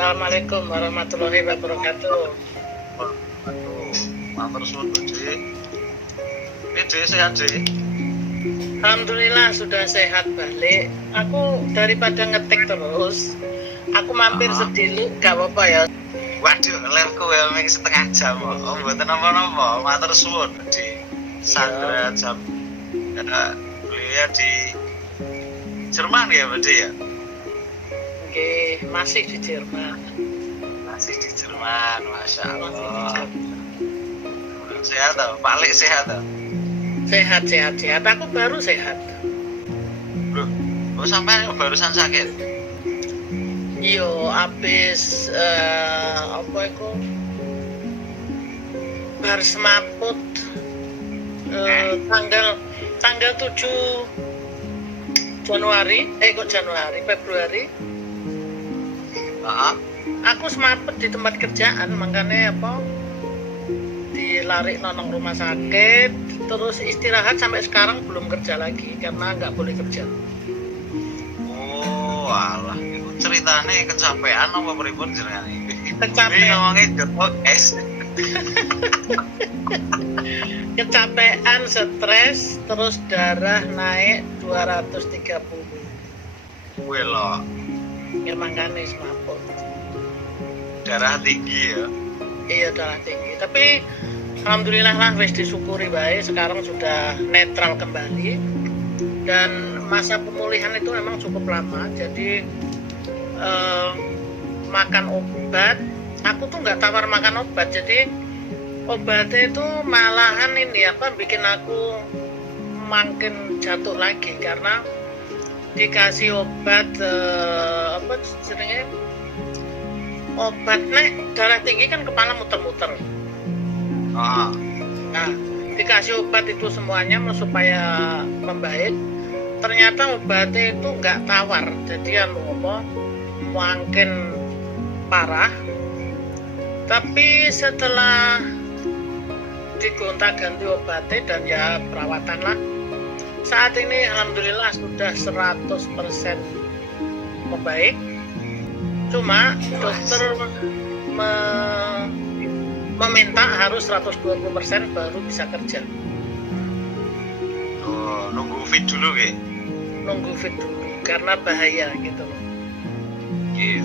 Assalamualaikum warahmatullahi wabarakatuh. Aduh, matur suwun Dik. Dik sehat Dik. Alhamdulillah sudah sehat balik. Aku daripada ngetik terus, aku mampir sediluk, gak apa-apa ya. Waduh, live-ku ya ming setengah jam kok. Oh, mboten napa-napa. Matur suwun Dik. Sandra jam kuliah di Jerman ya, Dik ya? Oke, masih di Jerman. Masih di Jerman, Masya Masih di Allah. Jerman. Sehat toh, Pak sehat toh? Sehat. Aku baru sehat. Loh, kok sampai barusan sakit? Yo, abis apa itu? Bar semaput tanggal 7 Januari, Februari. Heeh. Aku semaput di tempat kerjaan, makanya apa? Dilarik nonong rumah sakit, terus istirahat sampai sekarang belum kerja lagi karena nggak boleh kerja. Oh, alah, itu ceritanya kecapean apa pripun jenengan iki? Kecapean. Ngomongnya jepot es. Kecapean, stres, terus darah naik 230. Wih lo, Ya makanya semaput. darah tinggi ya. Iya, darah tinggi. Tapi alhamdulillah lah wis disyukuri baik, sekarang sudah netral kembali. Dan masa pemulihan itu memang cukup lama. Jadi makan obat, aku tuh nggak tawar makan obat. Jadi obatnya itu malahan ini apa bikin aku makin jatuh lagi karena dikasih obat apa sebenarnya obat nek darah tinggi kan kepala muter-muter. Ah, Nah, dikasih obat itu semuanya supaya membaik. Ternyata obatnya itu nggak tawar, jadi apa makin parah. Tapi setelah digonta-ganti obatnya dan ya perawatan lah, saat ini alhamdulillah sudah 100% membaik. Cuma dokter meminta harus 120% baru bisa kerja. tuh nunggu fit dulu ke? Nunggu fit dulu karena bahaya gitu loh. Iya,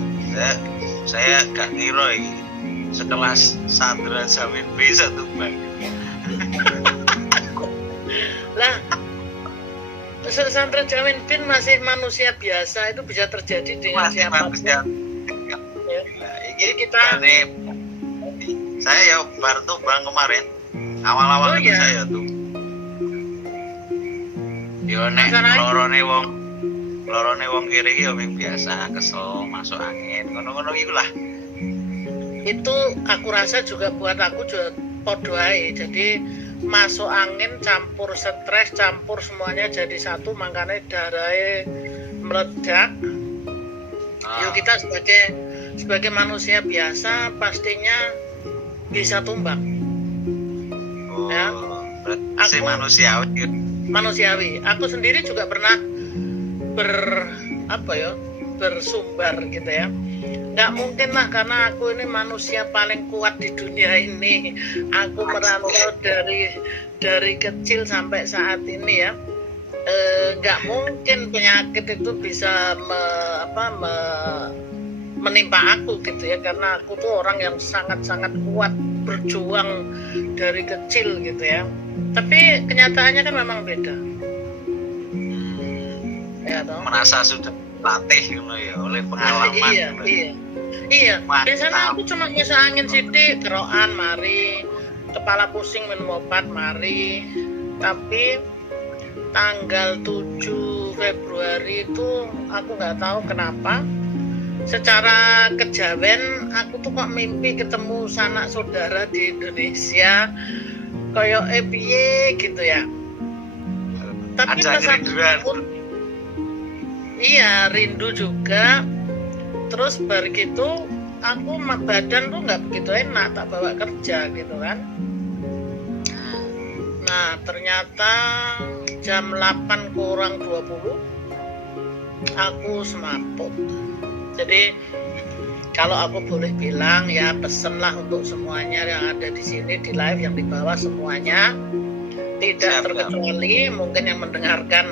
saya gak ngira ini sekelas Sandra Jamin bisa tuh bang. Lah, Sandra Jamin Bin masih manusia biasa, itu bisa terjadi dengan Masih siapapun. manusia. Ya. Ini kita- saya ya bar tuh bang kemarin awal-awal Oh, itu iya. saya tuh. Yo nek Masalahnya- lorone wong kiri iki yo ming biasa kesel masuk angin ngono-ngono iku lah. Itu aku rasa juga buat aku juga podo ae. Jadi masuk angin campur stres, campur semuanya jadi satu, makanya darahnya meledak. Yuk kita sebagai manusia biasa pastinya bisa tumbang. Oh, Ya. berarti Aku- manusiawi. Manusiawi. Aku sendiri juga pernah bersumbar gitu ya. Nggak mungkin lah karena aku ini manusia paling kuat di dunia ini. Aku merantau dari kecil sampai saat ini ya. Nggak mungkin penyakit itu bisa menimpa aku gitu ya, karena aku tuh orang yang sangat-sangat kuat berjuang dari kecil gitu ya. Tapi kenyataannya kan memang beda. Ya toh. Merasa sudah latih gitu ya oleh pengalaman. Iya, gitu. iya. Mantap. Biasanya aku cuma masuk angin sidik, kerokan mari, kepala pusing minum obat mari. Tapi tanggal 7 Februari itu aku nggak tahu kenapa. Secara kejawen aku tuh kok mimpi ketemu sanak saudara di Indonesia, kayak piye gitu ya. Tapi Ada pas aku kerinduan. pun iya rindu juga. Terus bar gitu aku badan tuh nggak begitu enak, tak bawa kerja gitu kan. Nah ternyata jam 8 kurang 20 aku semaput. Jadi kalau aku boleh bilang ya, pesenlah untuk semuanya yang ada di sini di live, yang di bawah semuanya, tidak terkecuali mungkin yang mendengarkan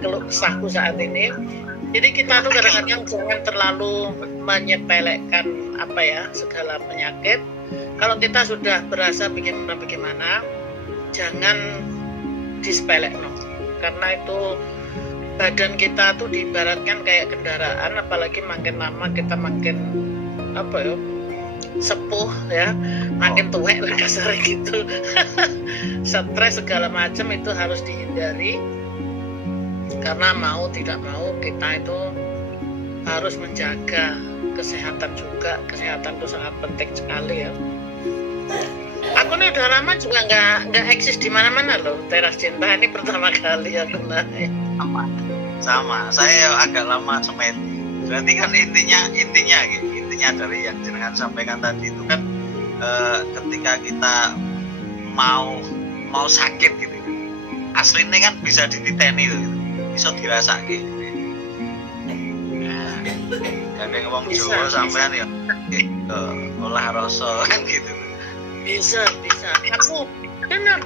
keluh kesahku saat ini. Jadi kita tuh kadang-kadang jangan terlalu menyepelekan segala penyakit. Kalau kita sudah berasa bagaimana, jangan disepelekan, karena itu badan kita tuh diibaratkan kayak kendaraan, apalagi makin lama kita makin sepuh ya, makin tuwek lah kasarnya gitu. Stres segala macam itu harus dihindari, karena mau tidak mau kita itu harus menjaga kesehatan juga. Kesehatan itu sangat penting sekali ya. Aku nih udah lama juga nggak eksis di mana-mana loh. Teras Cinta ini pertama kali aku naik. Sama. Saya agak lama semet. Berarti kan intinya dari yang jenengan sampaikan tadi itu kan ketika kita mau sakit gitu, aslinya kan bisa dititeni gitu, bisa dirasa gitu. Kadang ngomong Jawa sampean ya olah rasa kan gitu. Bisa. Aku bener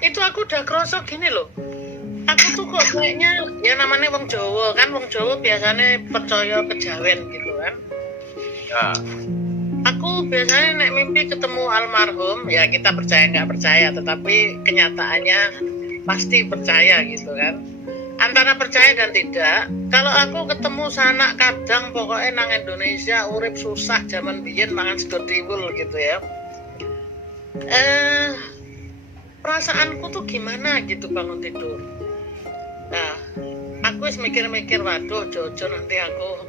itu aku udah kerosok gini loh. Aku tuh kok kayaknya ya namanya wong Jawa kan, wong Jawa biasanya percaya kejawen gitu kan. Ya. Aku biasanya nek mimpi ketemu almarhum, ya kita percaya nggak percaya, tetapi kenyataannya pasti percaya gitu kan. Antara percaya dan tidak. Kalau aku ketemu sanak kadang pokoknya nang Indonesia urip susah zaman biyen mangan sedot tiwul gitu ya. Perasaanku tuh gimana gitu bangun tidur. Nah, aku mikir-mikir, waduh jojo nanti aku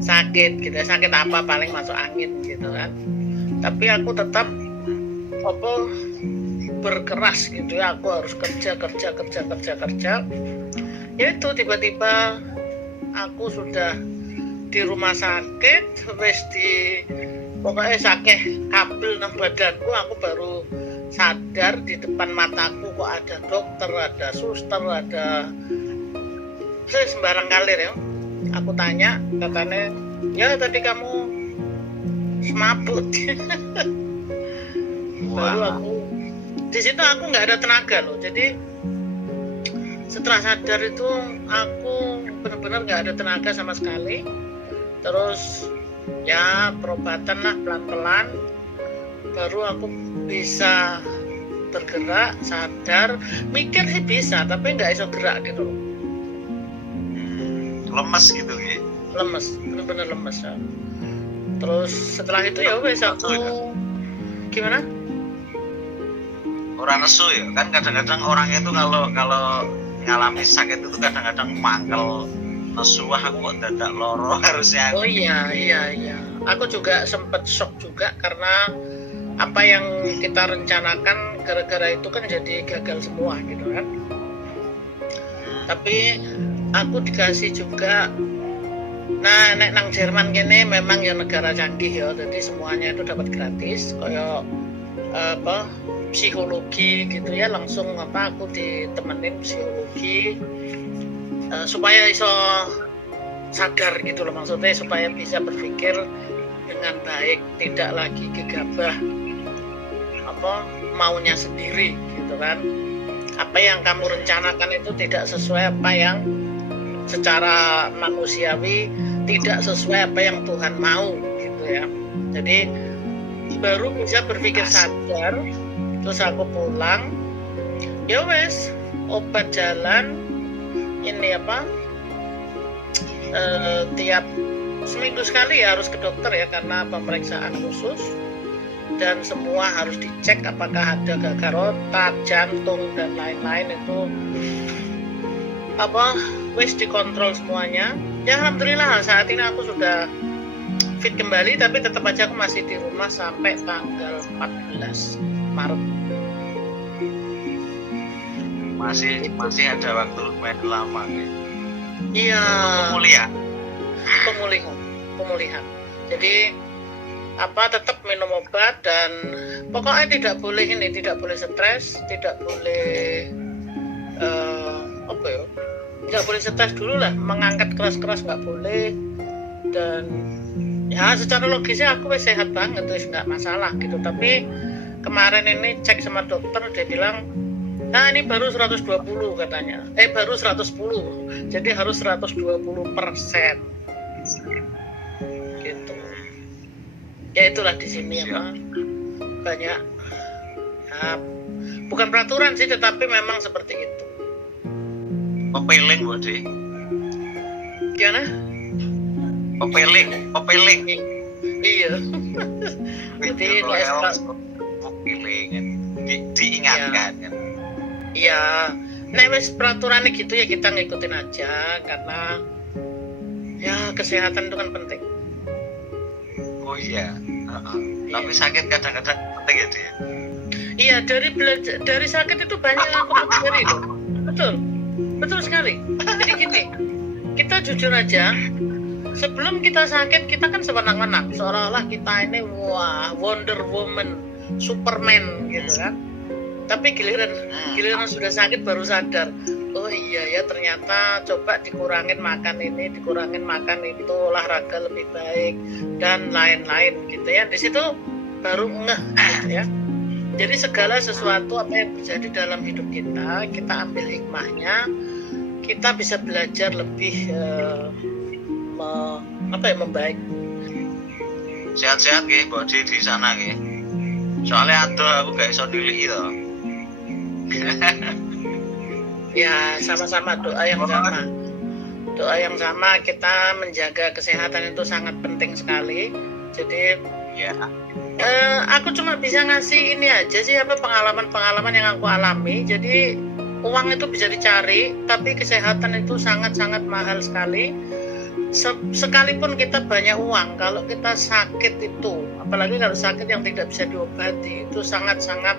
sakit gitu, sakit apa paling masuk angin gitu kan. Tapi aku tetap berkeras gitu ya, aku harus kerja. Ya itu tiba-tiba aku sudah di rumah sakit, pokoknya sakit kabel nang badanku, aku baru sadar di depan mataku kok ada dokter, ada suster, ada sembarang kalir ya. Aku tanya, katanya ya tadi kamu semaput. Baru aku di situ aku nggak ada tenaga loh. Jadi setelah sadar itu aku benar-benar nggak ada tenaga sama sekali. Terus ya perobatan lah pelan-pelan, baru aku bisa bergerak, sadar, mikir sih bisa, tapi nggak bisa gerak gitu loh. Lemes gitu ya? Lemes, benar-benar lemes ya. Terus setelah itu ya wes aku gimana? Orang nesu ya, kan kadang-kadang orang itu kalau ngalami sakit itu kadang-kadang mangkel, nesu, wah aku kok dadak loro harusnya. Oh iya. Aku juga sempet shock juga karena apa yang kita rencanakan gara-gara itu kan jadi gagal semua gitu kan. Tapi aku dikasih juga, nah nek nang Jerman gini memang ya negara canggih ya, jadi semuanya itu dapat gratis, kayak psikologi gitu ya, langsung aku ditemenin psikologi supaya iso sadar gitu loh, maksudnya supaya bisa berpikir dengan baik, tidak lagi gegabah maunya sendiri gitu kan. Apa yang kamu rencanakan itu tidak sesuai apa yang secara manusiawi, tidak sesuai apa yang Tuhan mau gitu ya. Jadi baru bisa berpikir sadar. Terus aku pulang, ya wes obat jalan ini tiap seminggu sekali ya harus ke dokter ya, karena pemeriksaan khusus dan semua harus dicek apakah ada gagal otak, jantung dan lain-lain itu wes dikontrol semuanya. Ya alhamdulillah saat ini aku sudah fit kembali, tapi tetap aja aku masih di rumah sampai tanggal 14 Maret. Masih ada waktu lumayan lama nih. Iya. Pemulihan. Jadi tetap minum obat dan pokoknya tidak boleh stres, tidak boleh tidak boleh stres dulu lah, mengangkat keras-keras nggak boleh, dan ya secara logisnya aku wis sehat banget, wis nggak masalah gitu. Tapi kemarin ini cek sama dokter, dia bilang nah ini baru 120 katanya, baru 110, jadi harus 120% gitu. Ya itulah di sini apa banyak ya, bukan peraturan sih, tetapi memang seperti itu. Pepeling Bodi. Gimana? Pepeling. Iya. Jadi pepeling diingatkan kan. Iya, nek wis peraturannya gitu ya kita ngikutin aja, karena ya kesehatan itu kan penting. Oh iya. Tapi sakit kadang-kadang penting ya dia. Iya, dari sakit itu banyak yang aku pelajari loh. Betul sekali. Jadi gini, kita jujur aja, sebelum kita sakit kita kan sewenang-wenang, seolah-olah kita ini wah Wonder Woman, Superman gitu kan. Tapi giliran sudah sakit baru sadar, oh iya ya ternyata coba dikurangin makan ini, dikurangin makan itu, olahraga lebih baik dan lain-lain gitu ya. Di situ baru ngeh gitu ya. Jadi segala sesuatu apa yang terjadi dalam hidup kita ambil hikmahnya, kita bisa belajar lebih membaik. Sehat-sehat nggih Bodi di sana nggih. Soalnya aku gak iso niliki to. Ya sama-sama doa yang sama, kita menjaga kesehatan itu sangat penting sekali. Jadi ya aku cuma bisa ngasih ini aja sih, apa pengalaman yang aku alami. Jadi uang itu bisa dicari, tapi kesehatan itu sangat-sangat mahal sekali. Sekalipun kita banyak uang, kalau kita sakit itu, apalagi kalau sakit yang tidak bisa diobati, itu sangat-sangat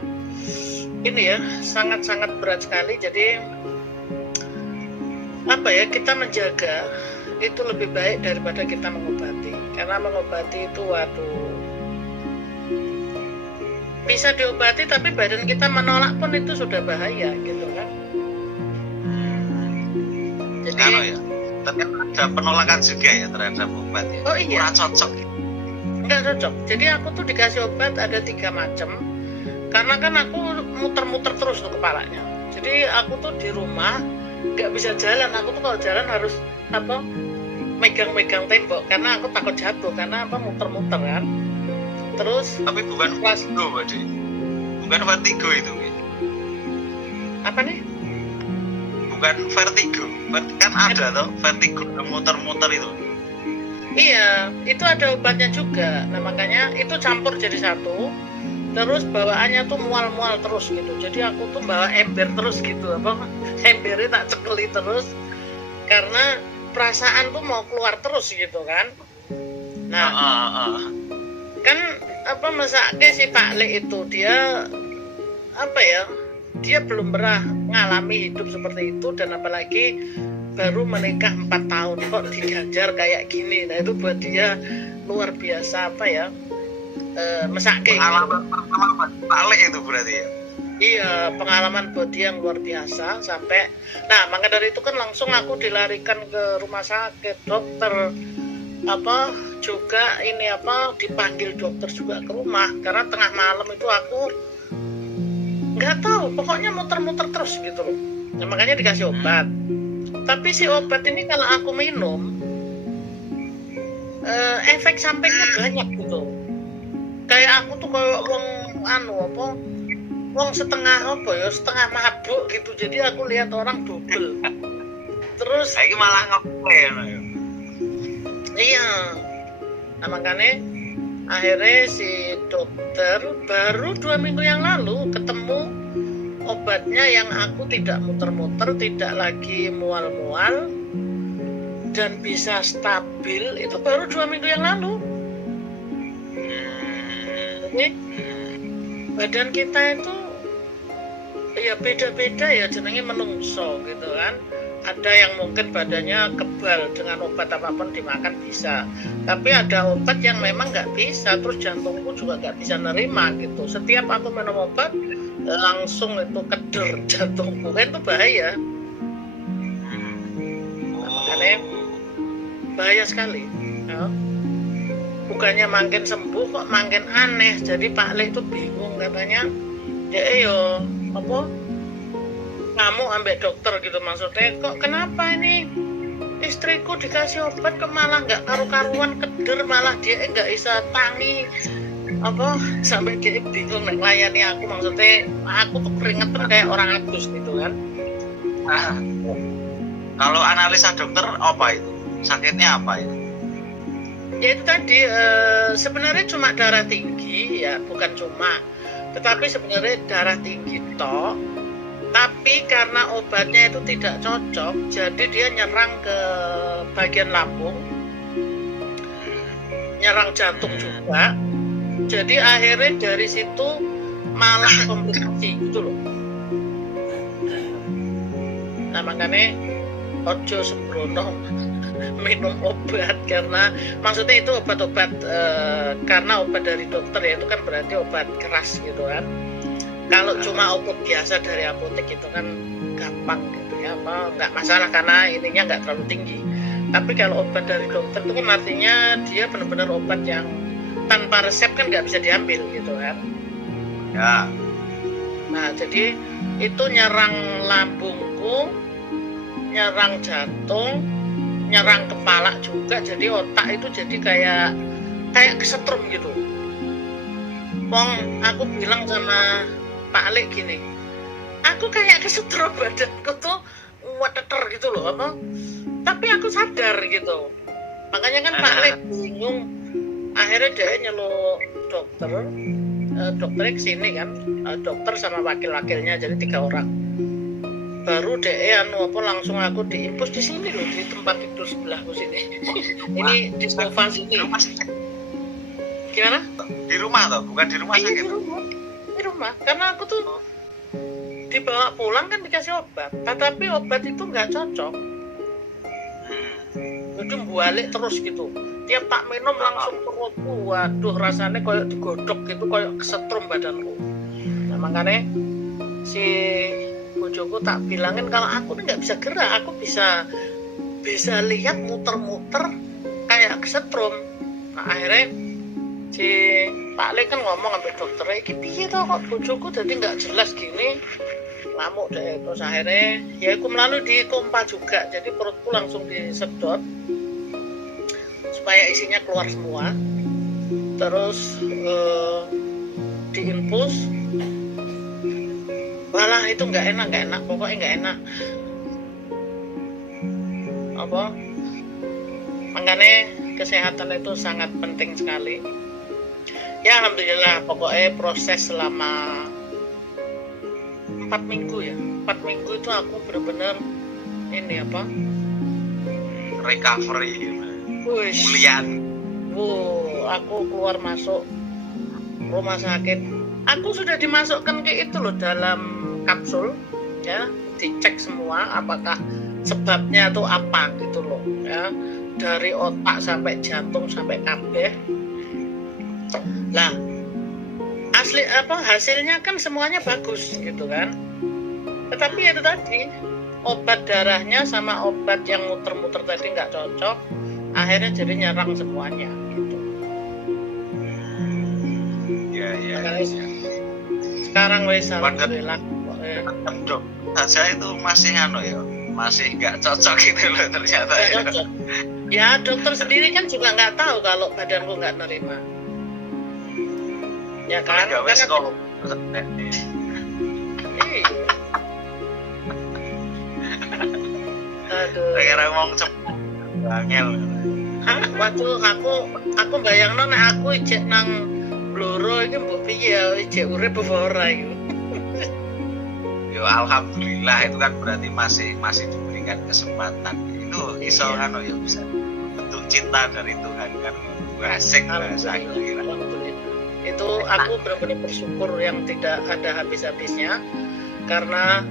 sangat-sangat berat sekali. Jadi kita menjaga itu lebih baik daripada kita mengobati, karena mengobati itu bisa diobati tapi badan kita menolak pun itu sudah bahaya gitu kan. Jadi ya, tapi ada penolakan juga ya terhadap obat ya. Oh iya, nggak cocok. Nggak cocok. Jadi aku tuh dikasih obat ada 3 macam. Karena kan aku muter-muter terus tuh kepalanya. Jadi aku tuh di rumah nggak bisa jalan. Aku tuh kalau jalan harus megang-megang tembok karena aku takut jatuh, karena muter-muter kan. Terus tapi bukan vertigo Bodi. Bukan vertigo itu. Apa nih? Bukan vertigo. Kan ada toh vertigo muter-muter itu. Iya, itu ada obatnya juga. Nah makanya itu campur jadi satu. Terus bawaannya tuh mual-mual terus gitu. Jadi aku tuh bawa ember terus gitu, embernya tak cekeli terus karena perasaan tuh mau keluar terus gitu kan. Nah kan mesake si Pak Le itu dia dia belum pernah ngalami hidup seperti itu, dan apalagi baru menikah 4 tahun kok diganjar kayak gini. Nah itu buat dia luar biasa mesake pengalaman pertama Pak Le itu berarti ya. Iya, pengalaman buat dia yang luar biasa sampai. Nah, maka dari itu kan langsung aku dilarikan ke rumah sakit, dokter juga dipanggil dokter juga ke rumah karena tengah malam itu aku nggak tahu, pokoknya muter-muter terus gitu loh. Nah, makanya dikasih obat. Tapi si obat ini kalau aku minum efek sampingnya banyak gitu. Kayak aku tuh kayak wong setengah mabuk gitu. Jadi aku lihat orang double. Terus ini malah ngeplay. Iya. Nah makanya akhirnya si dokter baru 2 minggu yang lalu ketemu obatnya yang aku tidak muter-muter, tidak lagi mual-mual dan bisa stabil, itu baru 2 minggu yang lalu. Jadi badan kita itu ya beda-beda ya, jenenge menungso gitu kan. Ada yang mungkin badannya kebal, dengan obat apapun dimakan bisa, tapi ada obat yang memang nggak bisa. Terus jantungku juga nggak bisa nerima gitu. Setiap aku minum obat langsung itu keder jantungku, kan itu bahaya. Makanya bahaya sekali. ya. Bukannya makin sembuh kok makin aneh. Jadi Pak Le itu bingung, katanya yo apa ngamuk ambek dokter gitu, maksudnya kok kenapa ini istriku dikasih obat kok malah nggak karu-karuan, keder, malah dia nggak bisa tangi apa, sampai dia bingung melayani aku, maksudnya aku tuh keringetan kayak orang adus gitu kan. Kalau analisa dokter apa itu? Sakitnya apa itu? Ya itu tadi sebenarnya cuma darah tinggi ya, bukan cuma, tetapi sebenarnya darah tinggi toh. Tapi karena obatnya itu tidak cocok, jadi dia nyerang ke bagian lambung, nyerang jantung juga. Jadi akhirnya dari situ malah komplikasi gitu loh. Nah makanya ojo sembrono minum obat, karena maksudnya itu obat-obat karena obat dari dokter ya, itu kan berarti obat keras gitu kan. Kalau cuma obat biasa dari apotek itu kan gampang gitu ya, apa nggak masalah karena ininya nggak terlalu tinggi. Tapi kalau obat dari dokter itu kan artinya dia benar-benar obat yang tanpa resep kan nggak bisa diambil gitu kan. Ya. Nah jadi itu nyerang lambungku, nyerang jantung, nyerang kepala juga, jadi otak itu jadi kayak kesetrum gitu. Wong aku bilang sama Pak Lek gini, aku kayak kesetrum, badanku tuh wateter gitu loh apa, tapi aku sadar gitu. Makanya kan Pak Lek bingung, akhirnya dia nyeluk dokternya kesini kan, dokter sama wakil-wakilnya, jadi 3 orang. Baru langsung aku diimpus di sini loh, di tempat tidur sebelahku sini. Ini di sofa sini. Gimana? Di rumah toh, bukan di rumah sakit. Di rumah, karena aku tuh dibawa pulang kan dikasih obat, tetapi obat itu nggak cocok. Jadi balik terus gitu. Tiap tak minum langsung perutku, waduh rasanya kayak digodok gitu, kayak kesetrum badanku. Nah makanya si bojoku tak bilangin kalau aku nggak bisa gerak, aku bisa lihat muter-muter kayak kesetrum. Nah akhirnya si Pak Le kan ngomong sampai dokternya, iki piye toh kok bojoku jadi nggak jelas gini, ngamuk deh. Terus akhirnya ya aku melalui di pompa juga, jadi perutku langsung disedot supaya isinya keluar semua, terus diinfus. Walah itu nggak enak, pokoknya nggak enak. Apa? Makanya kesehatan itu sangat penting sekali. Ya alhamdulillah, pokoknya proses selama 4 minggu ya. 4 minggu itu aku benar-benar ini apa? Recovery. Pemulihan. Aku keluar masuk rumah sakit. Aku sudah dimasukkan ke itu loh, dalam kapsul ya, dicek semua apakah sebabnya itu apa gitu loh ya, dari otak sampai jantung sampai kabeh. Lah asli hasilnya kan semuanya bagus gitu kan, tetapi itu tadi obat darahnya sama obat yang muter-muter tadi nggak cocok, akhirnya jadi nyerang semuanya gitu. Ya. Sekarang wes alhamdulillah. Dok, saya itu masih masih nggak cocok gitu loh ternyata. Cocok. Ya dokter sendiri kan juga nggak tahu kalau badanku nggak nerima. Ya kan? Nggak wes kok. Aduh. Kira ngomong cepet, angel. Waktu aku bayangno nek aku ijek nang bloro iki mbok piye ya, ijek urip apa ora iki. Yo alhamdulillah, itu kan berarti masih diberikan kesempatan. Itu iso kan ya bisa bentuk cinta dari Tuhan kan. Asik bahasa kira. Itu aku benar-benar bersyukur yang tidak ada habis-habisnya, karena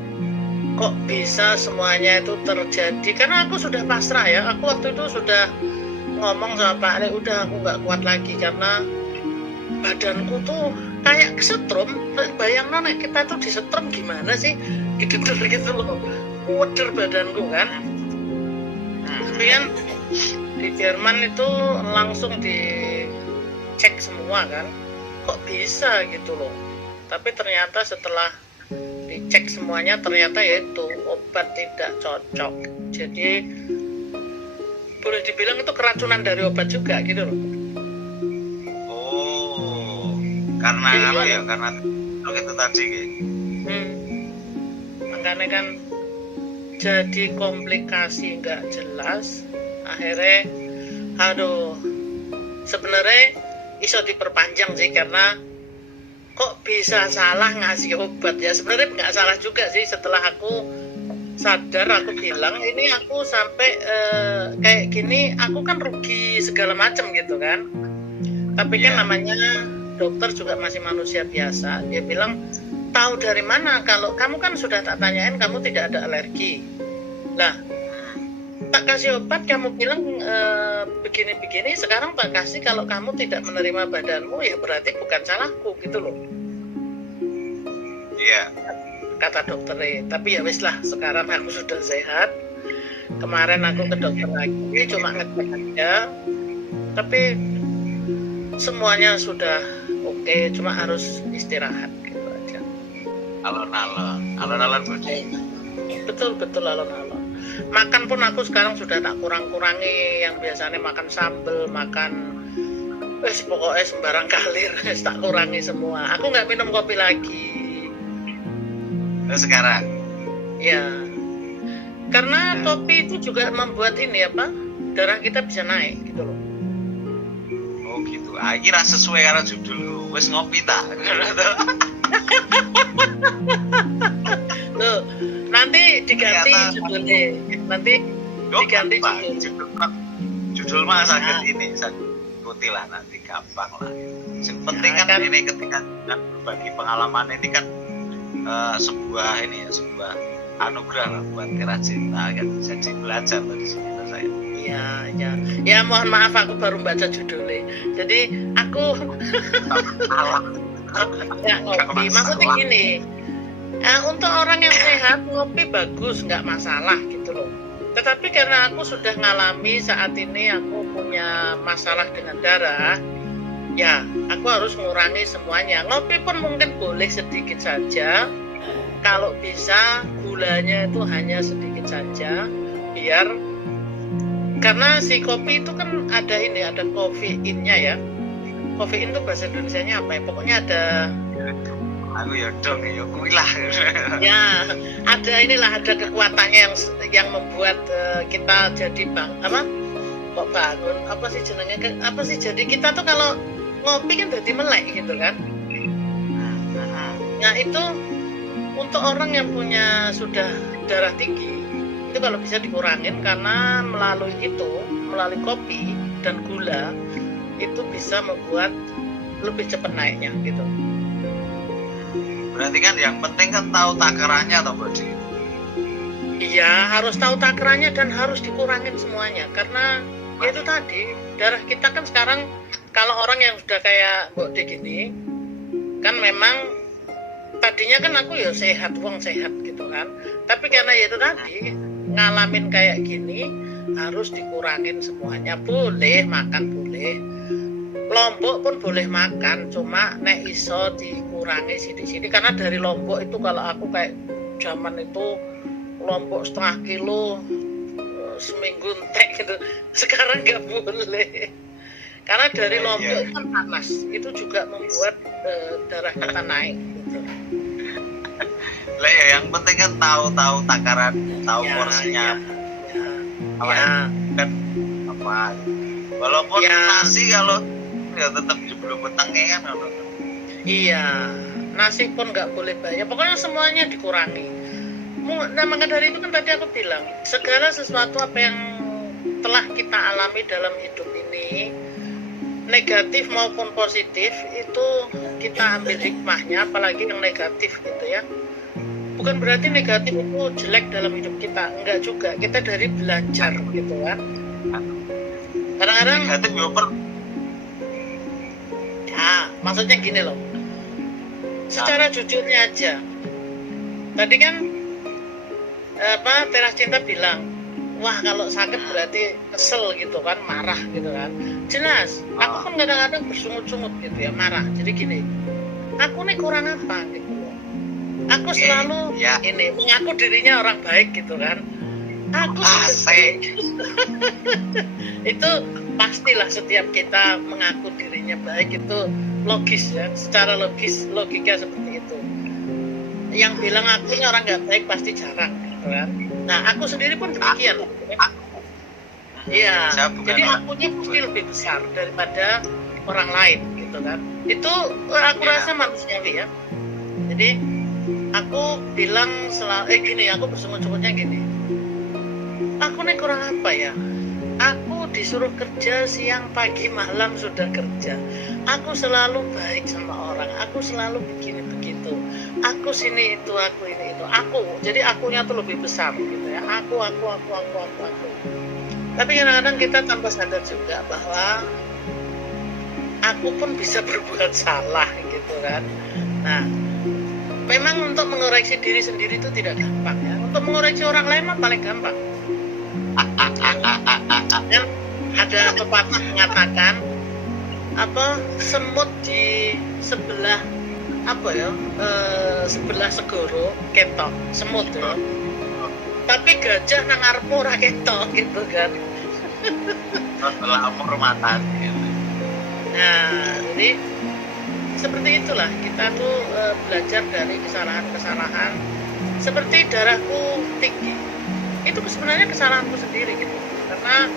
kok bisa semuanya itu terjadi, karena aku sudah pasrah ya. Aku waktu itu sudah ngomong sama Pak Ale, udah aku nggak kuat lagi karena badanku tuh kayak kesetrum. Bayangin nek kita tuh disetrum gimana sih, gitu gitu loh, wader badanku kan. Tapi kan Di Jerman itu langsung dicek semua kan, kok bisa gitu loh. Tapi ternyata setelah dicek semuanya ternyata yaitu obat tidak cocok. Jadi boleh dibilang itu keracunan dari obat juga gitu loh. Oh, karena Iya. apa ya? Karena itu tadi gitu. Makanya kan jadi komplikasi nggak jelas. Akhirnya, aduh, sebenarnya iso diperpanjang sih karena kok bisa salah ngasih obat ya. Sebenarnya nggak salah juga sih. Setelah aku sadar, aku bilang ini aku sampai kayak gini, aku kan rugi segala macam gitu kan. Tapi kan Iya. namanya dokter juga masih manusia biasa. Dia bilang, tahu dari mana kalau kamu kan sudah tak tanyain kamu tidak ada alergi. Lah, tak kasih obat kamu bilang begini-begini, sekarang tak kasih kalau kamu tidak menerima badanmu ya berarti bukan salahku gitu loh. Iya. Kata dokternya. Tapi ya wis lah, sekarang aku sudah sehat. Kemarin aku ke dokter lagi, cuma ngecek aja. Tapi semuanya sudah oke, cuma harus istirahat gitu aja. Alon-alon budi. Betul alon-alon. Makan pun aku sekarang sudah tak kurang-kurangi. Yang biasanya makan sambel, makan pokoknya sembarang kalir tak kurangi semua. Aku nggak minum kopi lagi. Sekarang. Ya, karena kopi itu juga membuat ini apa, darah kita bisa naik gitu loh. Oh gitu. Iki ra sesuai karo judul wis ngopi ta. Loh, nanti diganti Ternyata- judulnya. Nanti diganti judul. Judul mah sakit ini, sakit ikuti lah nanti gampang lah. Yang penting Ya, kan kan. ini ketika berbagi pengalaman ini kan sebuah ini ya, sebuah anugerah lah buat Tera Cinta kan, jadi belajar dari sini saya. Ya mohon maaf aku baru baca judulnya. Jadi aku nggak ngopi. Maksudnya gini, untuk orang yang sehat ngopi bagus, nggak masalah gitu loh. Tetapi karena aku sudah ngalami saat ini aku punya masalah dengan darah, ya aku harus mengurangi semuanya. Ngopi pun mungkin boleh sedikit saja. Kalau bisa gulanya itu hanya sedikit saja, biar karena si kopi itu kan ada ini, ada kofeinnya ya. Kofein itu bahasa Indonesianya apa ya? Pokoknya ada Aku ya dong ya kuwi lah. ya ada kekuatannya yang membuat kita jadi bangun apa sih jenengnya, apa sih, jadi kita tuh kalau ngopi kan jadi melek gitu kan. Nah itu untuk orang yang punya sudah darah tinggi itu kalau bisa dikurangin, karena melalui kopi dan gula itu bisa membuat lebih cepat naiknya gitu. Berarti kan yang penting kan tahu takarannya atau bodi. Iya, harus tahu takarannya dan harus dikurangin semuanya. Karena ya itu tadi, darah kita kan sekarang kalau orang yang sudah kayak Mbok De gini, kan memang tadinya kan aku ya sehat, wong sehat gitu kan. Tapi karena ya itu tadi, ngalamin kayak gini, harus dikurangin semuanya. Boleh makan, boleh. Lombok pun boleh makan, cuma nek iso dikurangi sini-sini. Karena dari Lombok itu kalau aku kayak zaman itu Lombok setengah kilo seminggu entek gitu. Sekarang nggak boleh. Karena dari Lombok itu kan panas, itu juga membuat darah kita naik gitu. Lah ya yang penting kan tahu takaran, tahu porsinya. Kan apa? Walaupun nasi kalau ya tetap sebelum petangnya kan. Iya, nasi pun nggak boleh banyak. Pokoknya semuanya dikurangi. Nah, maka dari itu kan tadi aku bilang, segala sesuatu apa yang telah kita alami dalam hidup ini, negatif maupun positif, itu kita ambil hikmahnya, apalagi yang negatif gitu ya. Bukan berarti negatif itu jelek dalam hidup kita, enggak juga. Kita dari belajar gitu kan. Kadang-kadang negatif ya, maksudnya gini loh. Secara jujurnya aja. Tadi kan Teras Cinta bilang wah kalau sakit berarti kesel gitu kan, marah gitu kan. Jelas, aku kan kadang-kadang bersungut-sungut gitu ya, marah. Jadi gini, aku nih kurang apa gitu. Aku selalu ini mengaku dirinya orang baik gitu kan. Aku itu pastilah setiap kita mengaku dirinya baik itu logis ya, secara logika seperti itu. Yang bilang akunya orang nggak baik pasti jarang gitu kan. Nah aku sendiri pun demikian. Iya, jadi akunya pasti lebih besar daripada orang lain gitu kan. Itu aku rasa manusiawi ya. Jadi aku bilang gini, aku bersungut-sungutnya gini. Aku nih kurang apa ya? Aku disuruh kerja siang, pagi, malam sudah kerja. Aku selalu baik sama orang. Aku selalu begini begitu. Aku sini itu, aku ini itu. Aku. Jadi akunya tuh lebih besar gitu ya. Aku. Tapi kadang-kadang kita tanpa sadar juga bahwa aku pun bisa berbuat salah gitu kan. Nah, memang untuk mengoreksi diri sendiri itu tidak gampang ya. Untuk mengoreksi orang lain mah paling gampang. Ya, ada pepatah mengatakan semut di sebelah sebelah segoro ketok semut ya. Tapi gajah nang ngarepmu ora ketok gitu kan. Lamur matan gitu. Nah, jadi seperti itulah kita tuh belajar dari kesalahan-kesalahan. Seperti darahku tinggi, itu sebenarnya kesalahanku sendiri gitu. Karena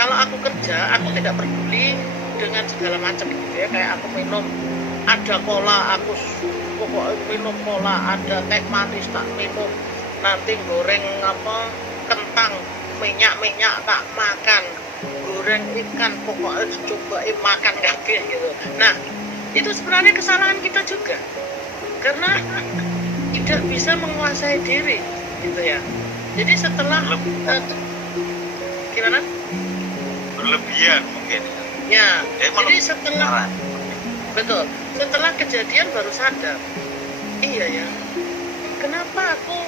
kalau aku kerja, aku tidak peduli dengan segala macam gitu ya. Kayak aku minum, ada cola, aku pokoknya minum cola, ada teh manis tak minum, nanti goreng kentang, minyak tak makan, goreng ikan, pokoknya cobain makan kabeh gitu. Nah, itu sebenarnya kesalahan kita juga, karena tidak bisa menguasai diri gitu ya. Jadi setelah gimana? Berlebihan mungkin. Ya, jadi setelah kejadian baru sadar, iya ya, kenapa aku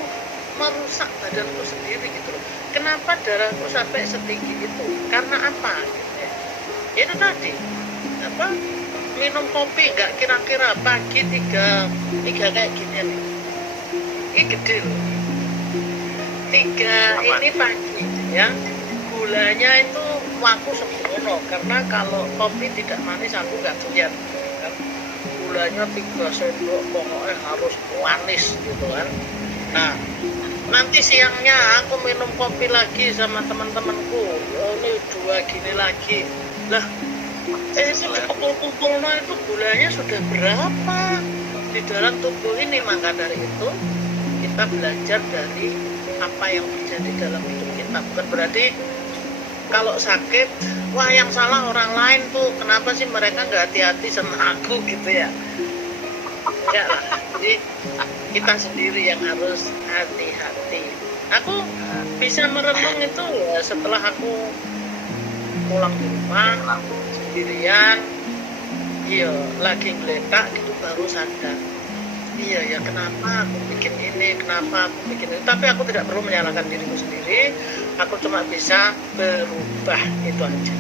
merusak badanku sendiri gitu loh? Kenapa darahku sampai setinggi itu? Karena apa? Gitu ya. Itu tadi minum kopi nggak kira-kira pagi tiga kayak gini nih. Ini gede loh. 3 ini pagi ya. Gulanya itu aku sembrono karena kalau kopi tidak manis aku nggak doyan kan. Gulanya 3 sendok pokoknya harus manis gitu kan. Nah, nanti siangnya aku minum kopi lagi sama teman-temanku. Ini 2 gini lagi. Lah, itu kumpul-kumpulnya itu gulanya sudah berapa di dalam tubuh ini. Maka dari itu kita belajar dari apa yang terjadi dalam hidup kita. Bukan berarti kalau sakit, wah yang salah orang lain tuh, kenapa sih mereka nggak hati-hati sama aku gitu ya. Enggak lah, jadi kita sendiri yang harus hati-hati. Aku bisa merenung itu ya setelah aku pulang di rumah sendirian, iya lagi geletak gitu baru sadar. Iya ya, kenapa aku bikin ini, kenapa aku bikin itu. Tapi aku tidak perlu menyalahkan diriku sendiri. Aku cuma bisa berubah, itu aja.